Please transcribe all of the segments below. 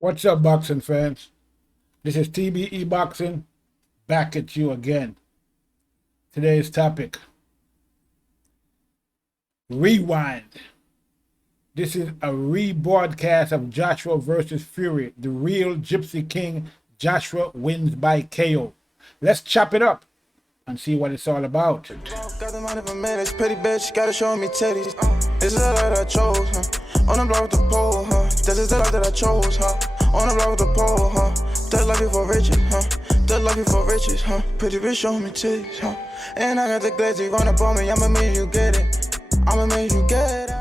What's up, boxing fans? This is TBE Boxing, back at you again. Today's topic, rewind. This is a rebroadcast of Joshua versus Fury. The real Gypsy King, Joshua, wins by KO. Let's chop it up and see what it's all about. Got the money for minutes, pretty bitch, gotta show me titties. This is the life that I chose, huh? On the block with the pole, huh? This is the life that I chose, huh? On the block with the pole, huh? That life before riches, huh? That life before riches, huh? Pretty bitch, show me titties, huh? And I got the glazzy run up on me, I'ma make you get it. I'ma make you get it.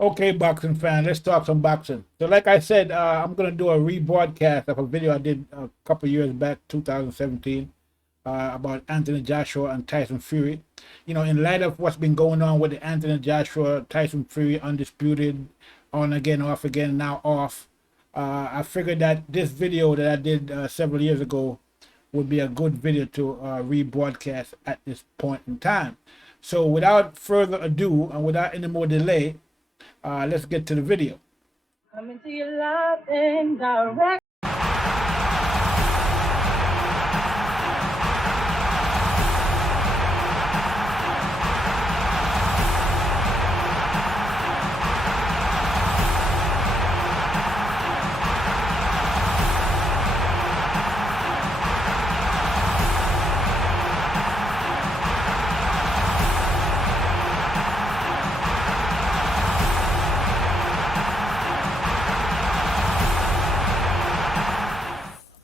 Okay, boxing fan, let's talk some boxing. So like I said, I'm going to do a rebroadcast of a video I did a couple years back, 2017, about Anthony Joshua and Tyson Fury. You know, in light of what's been going on with the Anthony Joshua, Tyson Fury, undisputed, on again, off again, now off, I figured that this video that I did several years ago would be a good video to rebroadcast at this point in time. So without further ado and without any more delay, let's get to the video. Coming to your live and direct.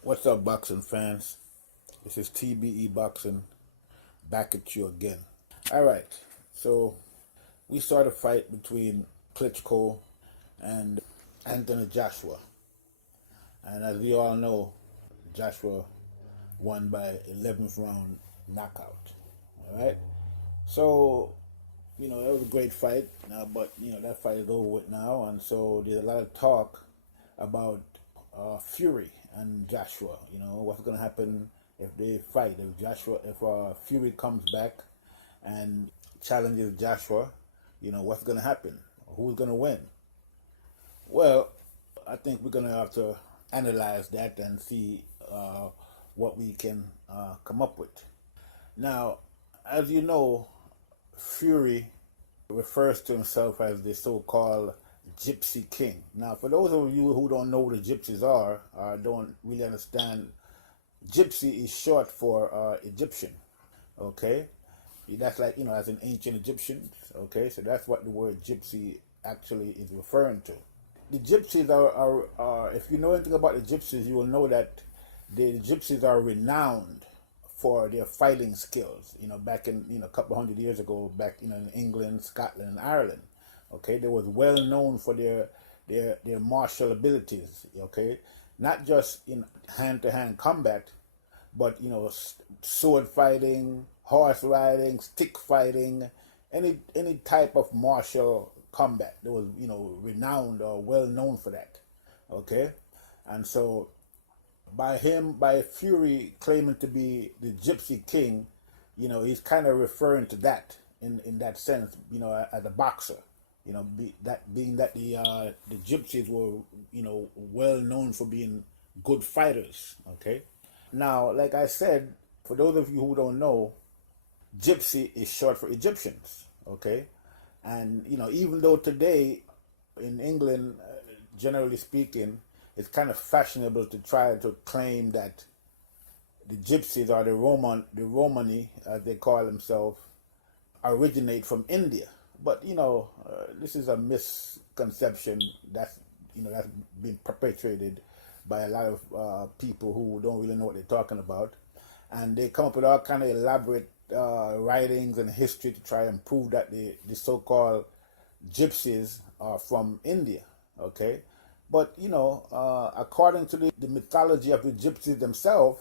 What's up, boxing fans? This is TBE Boxing, back at you again. All right, so we saw the fight between Klitschko and Anthony Joshua. And as we all know, Joshua won by 11th round knockout. All right, so it was a great fight, but that fight is over with now, and so there's a lot of talk about Fury and Joshua. What's going to happen if they fight? If Fury comes back and challenges Joshua, what's going to happen? Who's going to win? Well, I think we're going to have to analyze that and see what we can come up with. Now, as you know, Fury refers to himself as the so-called Gypsy King. Now, for those of you who don't know what the Gypsies are, don't really understand, Gypsy is short for Egyptian, okay? That's like, as in ancient Egyptians, okay? So that's what the word Gypsy actually is referring to. The Gypsies are if you know anything about the Gypsies, you will know that the Gypsies are renowned for their fighting skills. Back in, a couple hundred years ago, back, in England, Scotland, and Ireland. Okay, they was well known for their martial abilities. Okay, not just in hand-to-hand combat, but sword fighting, horse riding, stick fighting, any type of martial combat. They was renowned or well known for that. Okay, and so by Fury claiming to be the Gypsy King, he's kind of referring to that in that sense. As a boxer. Being that the Gypsies were, well known for being good fighters. Okay. Now, like I said, for those of you who don't know, Gypsy is short for Egyptians. Okay. And, even though today in England, generally speaking, it's kind of fashionable to try to claim that the Gypsies or the Romani, as they call themselves, originate from India. But this is a misconception that's been perpetrated by a lot of people who don't really know what they're talking about, and they come up with all kind of elaborate writings and history to try and prove that the so-called Gypsies are from India. Okay, but according to the mythology of the Gypsies themselves,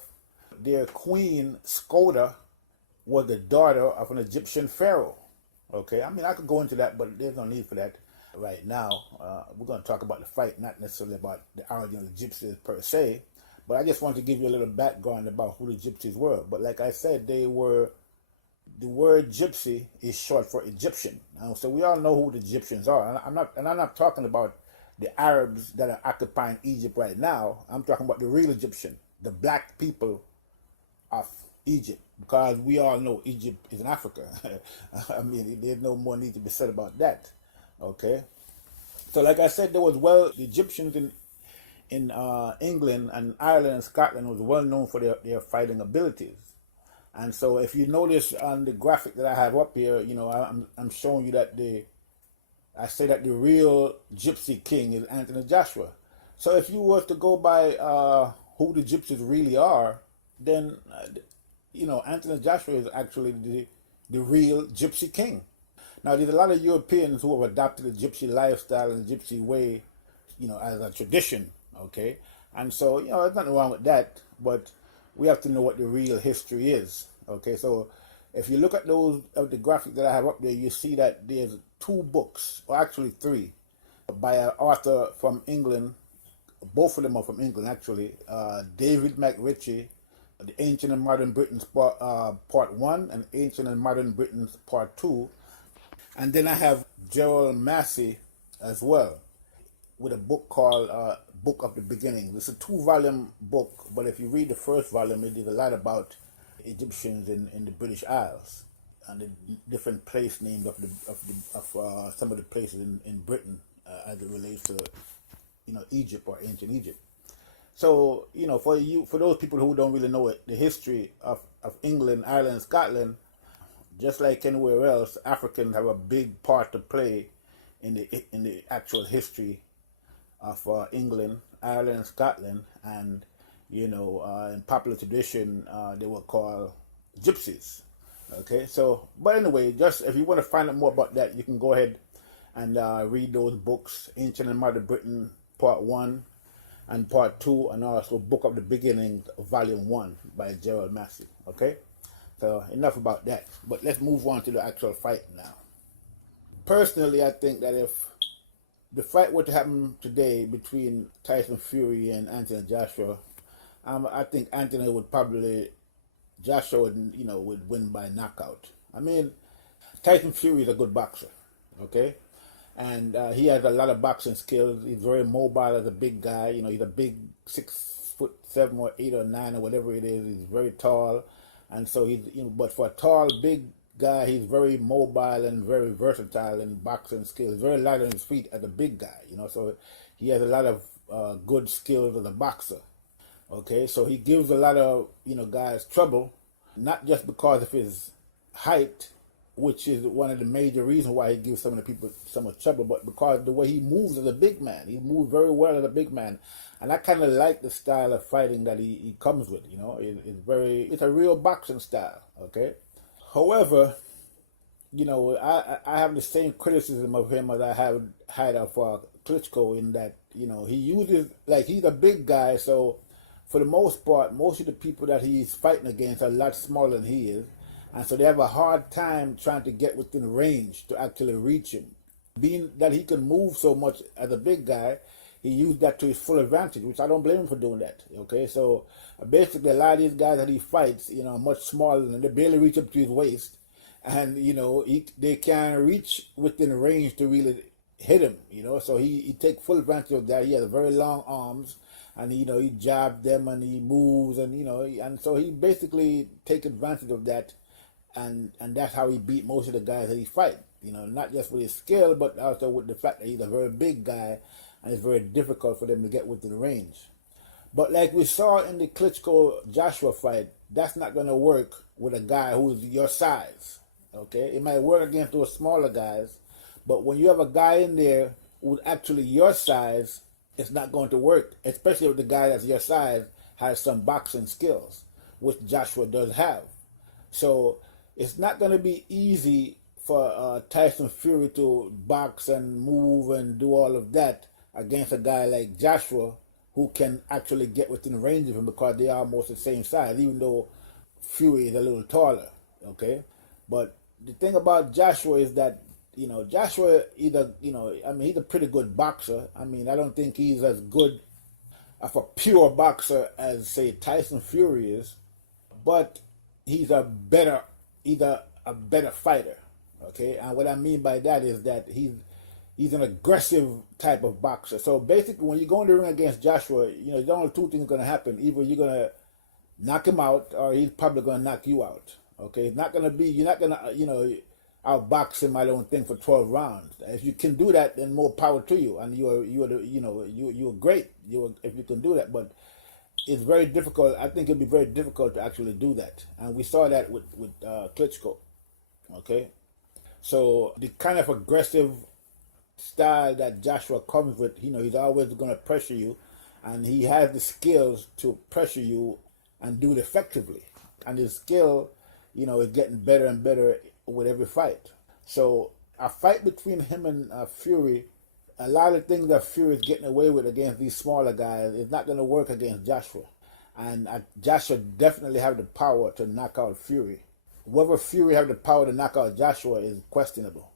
their queen Skoda was the daughter of an Egyptian pharaoh. Okay, I mean, I could go into that, but there's no need for that right now. We're going to talk about the fight, not necessarily about the origin of the Gypsies per se. But I just want to give you a little background about who the Gypsies were. But like I said, the word Gypsy is short for Egyptian. So we all know who the Egyptians are. And I'm not talking about the Arabs that are occupying Egypt right now. I'm talking about the real Egyptian, the black people of Egypt, because we all know Egypt is in Africa. I mean, there's no more need to be said about that. Okay, so like I said, the Egyptians in England and Ireland and Scotland was well known for their fighting abilities. And so if you notice on the graphic that I have up here, I'm showing you that I say that the real Gypsy king is Anthony Joshua. So if you were to go by who the Gypsies really are, then Anthony Joshua is actually the real Gypsy king. Now there's a lot of Europeans who have adopted the Gypsy lifestyle and the Gypsy way, as a tradition. Okay, and so there's nothing wrong with that, but we have to know what the real history is. Okay, so if you look at those of the graphic that I have up there, you see that there's 2 books, or actually 3, by an author from England. Both of them are from England, actually. David McRitchie, The Ancient and Modern Britons Part 1 and Ancient and Modern Britons Part 2. And then I have Gerald Massey as well, with a book called Book of the Beginning. It's a 2-volume book, but if you read the first volume, it is a lot about Egyptians in the British Isles and the different place names of some of the places in Britain as it relates to Egypt or ancient Egypt. So for those people who don't really know the history of England, Ireland, Scotland, just like anywhere else, Africans have a big part to play in the actual history of England, Ireland, and Scotland. And in popular tradition, they were called gypsies. Okay, so, but anyway, just if you want to find out more about that, you can go ahead and read those books, Ancient and Modern Britain, Part 1 and Part 2, and also Book of the Beginning, Volume 1 by Gerald Massey. Okay, so enough about that, but let's move on to the actual fight now. Personally, I think that if the fight were to happen today between Tyson Fury and Anthony Joshua, I think Joshua would win by knockout. I mean, Tyson Fury is a good boxer, okay? And he has a lot of boxing skills. He's very mobile as a big guy. He's a big 6'7" or 8 or 9 or whatever it is. He's very tall. And so but for a tall, big guy, he's very mobile and very versatile in boxing skills. He's very light on his feet as a big guy, so he has a lot of good skills as a boxer. Okay, so he gives a lot of guys trouble, not just because of his height, which is one of the major reasons why he gives some of the people so much trouble, but because of the way he moves as a big man. He moves very well as a big man, and I kind of like the style of fighting that he comes with. It's a real boxing style. Okay. However, I have the same criticism of him as I have had of Klitschko, in that, he uses, he's a big guy, so for the most part, most of the people that he's fighting against are a lot smaller than he is, and so they have a hard time trying to get within range to actually reach him. Being that he can move so much as a big guy, he used that to his full advantage, which I don't blame him for doing that. Okay, so basically a lot of these guys that he fights, are much smaller than him. They barely reach up to his waist, and they can't reach within range to really hit him. So he takes full advantage of that. He has very long arms, and he jabs them and he moves, and and so he basically takes advantage of that, and that's how he beat most of the guys that he fight. Not just with his skill, but also with the fact that he's a very big guy, and it's very difficult for them to get within range. But like we saw in the Klitschko-Joshua fight, that's not going to work with a guy who's your size. Okay, it might work against those smaller guys, but when you have a guy in there who's actually your size, it's not going to work, especially if the guy that's your size has some boxing skills, which Joshua does have. So it's not going to be easy for Tyson Fury to box and move and do all of that against a guy like Joshua, who can actually get within range of him, because they are almost the same size, even though Fury is a little taller. Okay, but the thing about Joshua is that Joshua he's a pretty good boxer. I don't think he's as good of a pure boxer as, say, Tyson Fury is, but he's a better fighter. Okay, and what I mean by that is that he's an aggressive type of boxer. So basically, when you go in the ring against Joshua, there's only two things going to happen. Either you're going to knock him out, or he's probably going to knock you out. Okay, it's not going to be, you're not going to, outbox him, I don't think, for 12 rounds. If you can do that, then more power to you, and you're great. If you can do that, but it's very difficult. I think it'd be very difficult to actually do that, and we saw that with Klitschko. Okay, so the kind of aggressive style that Joshua comes with, he's always going to pressure you, and he has the skills to pressure you and do it effectively. And his skill, is getting better and better with every fight. So a fight between him and Fury, a lot of things that Fury is getting away with against these smaller guys is not going to work against Joshua. And Joshua definitely have the power to knock out Fury. Whether Fury have the power to knock out Joshua is questionable.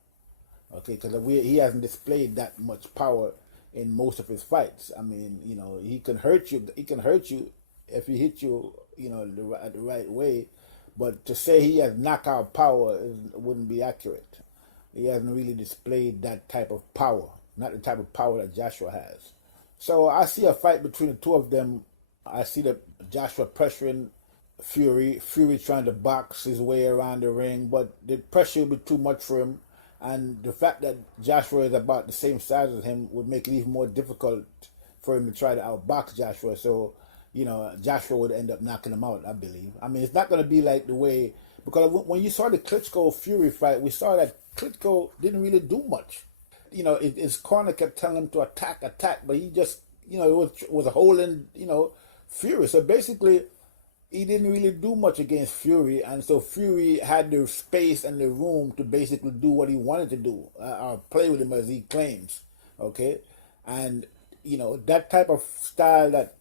Okay, because he hasn't displayed that much power in most of his fights. I mean, he can hurt you. He can hurt you if he hit you, the right way. But to say he has knockout power wouldn't be accurate. He hasn't really displayed that type of power, not the type of power that Joshua has. So I see a fight between the two of them. I see that Joshua pressuring Fury trying to box his way around the ring, but the pressure would be too much for him. And the fact that Joshua is about the same size as him would make it even more difficult for him to try to outbox Joshua. So, Joshua would end up knocking him out, I believe. I mean, it's not going to be like the way, because when you saw the Klitschko-Fury fight, we saw that Klitschko didn't really do much. His corner kept telling him to attack, but he just, it was holding, Fury. So basically, he didn't really do much against Fury, and so Fury had the space and the room to basically do what he wanted to do, or play with him as he claims, okay? And, that type of style that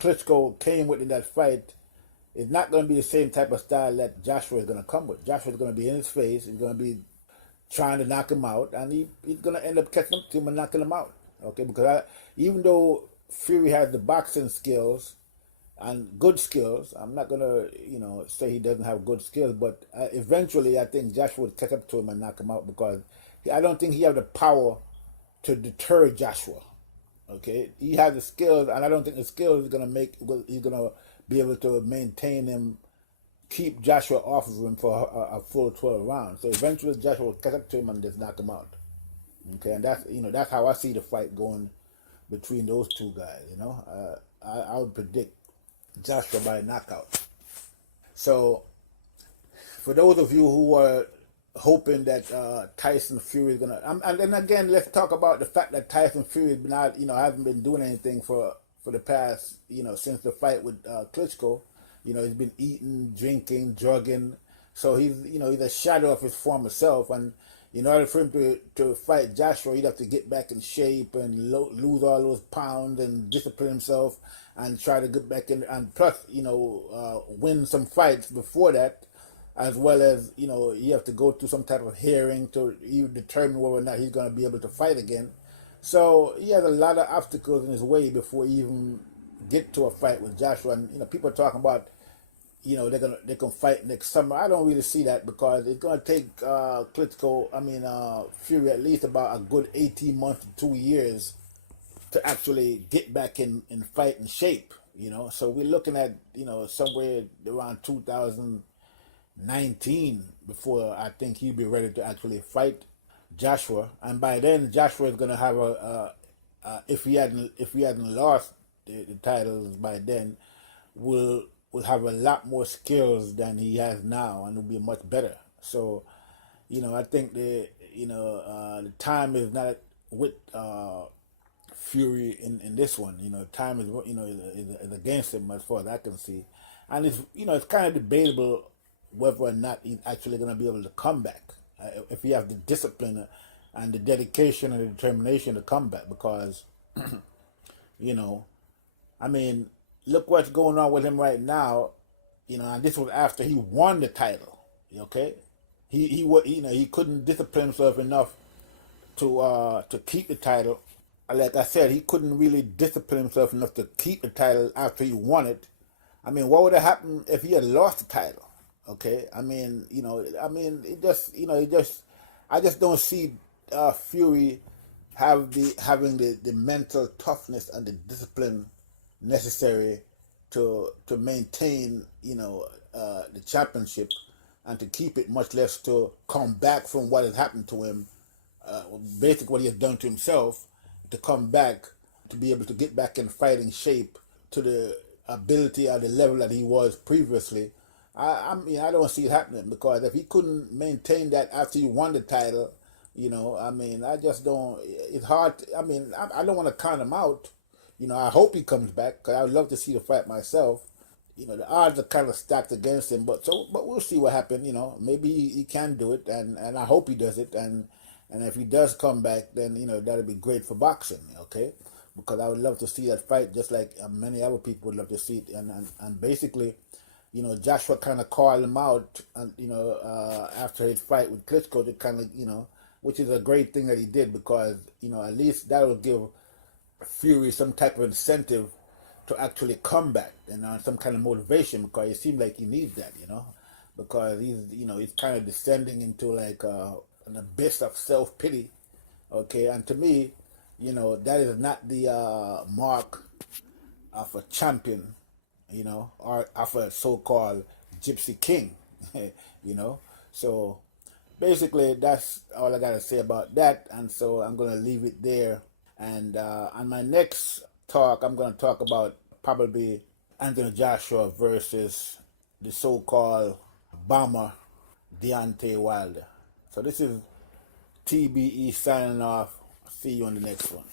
Klitschko came with in that fight is not going to be the same type of style that Joshua is going to come with. Joshua is going to be in his face, he's going to be trying to knock him out, and he's going to end up catching up to him and knocking him out, okay? Because even though Fury has the boxing skills, and good skills, I'm not going to, say he doesn't have good skills, but eventually I think Joshua would catch up to him and knock him out, because I don't think he has the power to deter Joshua, okay? He has the skills, and I don't think the skills is going to he's going to be able to maintain him, keep Joshua off of him for a full 12 rounds. So eventually Joshua will catch up to him and just knock him out, okay? And that's how I see the fight going between those two guys, I would predict Joshua by knockout. So, for those of you who are hoping that Tyson Fury is gonna, and then again, let's talk about the fact that Tyson Fury hasn't been doing anything for the past, since the fight with Klitschko. He's been eating, drinking, drugging. So he's a shadow of his former self, and in order for him to fight Joshua, he'd have to get back in shape and lose all those pounds and discipline himself and try to get back in, and plus, win some fights before that, as well as, you have to go through some type of hearing to even determine whether or not he's going to be able to fight again. So he has a lot of obstacles in his way before he even get to a fight with Joshua. And, people are talking about, they can fight next summer. I don't really see that, because it's going to take Fury at least about a good 18 months to 2 years to actually get back in fighting shape, So we're looking at, somewhere around 2019 before I think he'll be ready to actually fight Joshua. And by then, Joshua is going to have if he hadn't lost the titles by then, will have a lot more skills than he has now, and will be much better. So, I think the time is not with Fury in this one. Time is is against him as far as I can see, and it's kind of debatable whether or not he's actually going to be able to come back if he has the discipline and the dedication and the determination to come back, because look what's going on with him right now, and this was after he won the title, okay? He couldn't discipline himself enough to keep the title. Like I said, he couldn't really discipline himself enough to keep the title after he won it. What would have happened if he had lost the title? Okay, I just don't see Fury having the mental toughness and the discipline necessary to maintain, the championship, and to keep it, much less to come back from what has happened to him, basically what he has done to himself, to come back, to be able to get back in fighting shape to the ability or the level that he was previously. I mean, I don't see it happening, because if he couldn't maintain that after he won the title, I mean, I just don't. It's hard. I mean, I don't want to count him out. I hope he comes back, because I would love to see the fight myself. The odds are kind of stacked against him, but we'll see what happens. Maybe he can do it, and I hope he does it. And if he does come back, then that'll be great for boxing. Okay, because I would love to see that fight, just like many other people would love to see it. And basically, Joshua kind of called him out, and after his fight with Klitschko, to kind of which is a great thing that he did, because at least that will give Fury some type of incentive to actually come back, and some kind of motivation, because it seems like he needs that, because he's kind of descending into like an abyss of self-pity. Okay, and to me, that is not the mark of a champion, or of a so-called Gypsy king. So basically that's all I gotta say about that, and so I'm gonna leave it there. And on my next talk, I'm gonna talk about probably Anthony Joshua versus the so-called bomber Deontay Wilder. So this is TBE signing off. See you on the next one.